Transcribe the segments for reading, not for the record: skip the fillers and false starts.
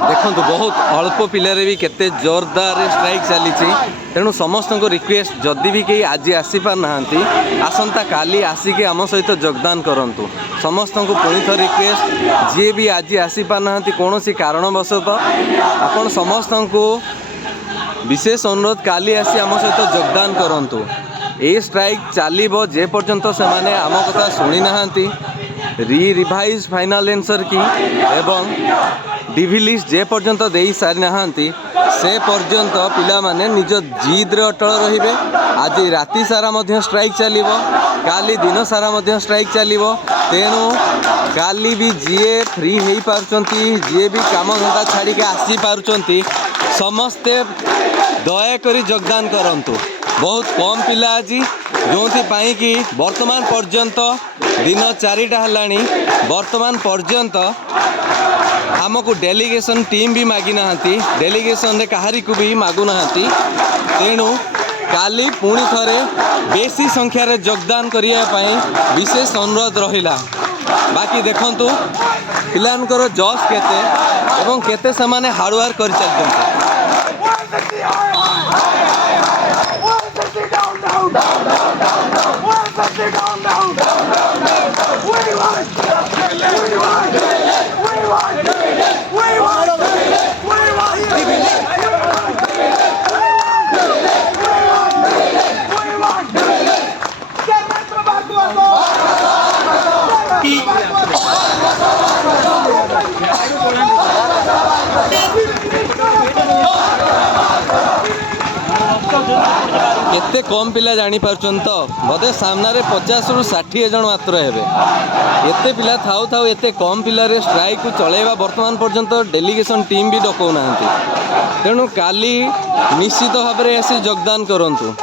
देखो बहुत अल्प पिलारे भी केते जोरदार स्ट्राइक चली तेणु समस्त रिक्वेस्ट जदि भी कहीं आज आसी पारना आसंता काली आसिके आम सहित योगदान करूँ समस्त को पुणी थ रिक्वेस्ट जी भी आज आसी पारना कौन सी कारणवशत आपण समस्त को विशेष अनुरोध काली आसी आम सहित योगदान करूँ ये स्ट्राइक चलो जे पर्यंत से माने आम कथा शुणी ना रिवाइज फाइनल आंसर की एवं डीवी लिस्ट जे पर्यंत दे सारी ना से पर्यंत पिला माने निज जिद रे अटल रहिबे। आज राति सारा मध्य स्ट्राइक चलिबो काली दिन सारा मध्य स्ट्राइक चलिबो तेणु काली भी जीए फ्री हो पार्चंती जीए भी काम धंदा छाड़ी के आसी पार्चंती समस्ते दयाकोरी योगदान करंतु। बहुत कम पिला आज जो कि वर्तमान पर्यंत दिन 4टा हलानी वर्तमान पर्यंत आमको डेलीगेशन टीम भी मागी ना डेलीगेशन रे कहारी को भी मागु ना तेणु काली पुणी थरे बेसी संख्यार योगदान करने विशेष अनुरोध रहिला। बाकी देखंतु पिलानकर जस केते एवं केते समाने हार्डवर्क कर चलते। केते कम पिला जानी पारछन तो बोधे सामने 50 रु 60 जन मात्र हेबे एते पिला थाउ थाउ एते कम पिला रे स्ट्राइक को चलेबा वर्तमान पर्यंत डेलीगेशन टीम भी डकौ नाहंती तेणु काली निश्चित भाव में आसी योगदान करंतु।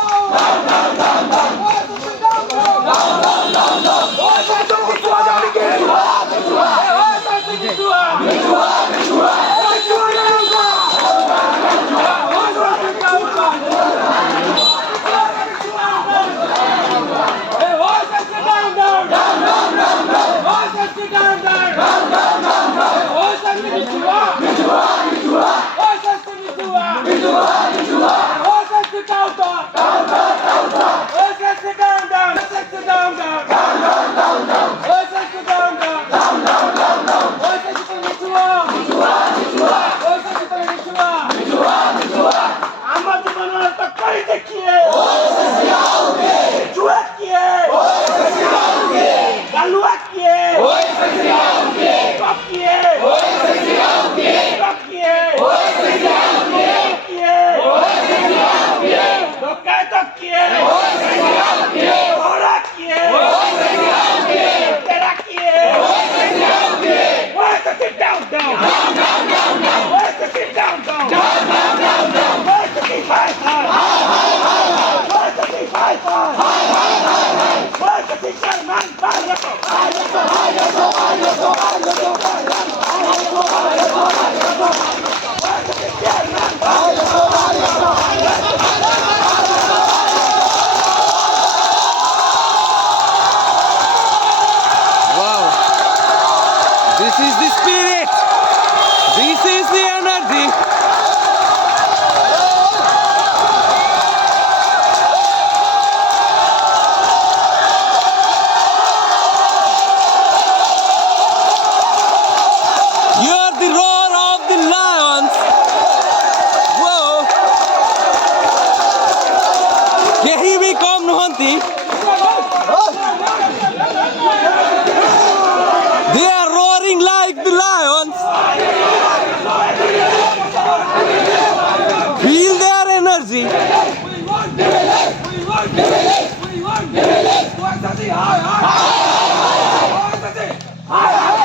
Happy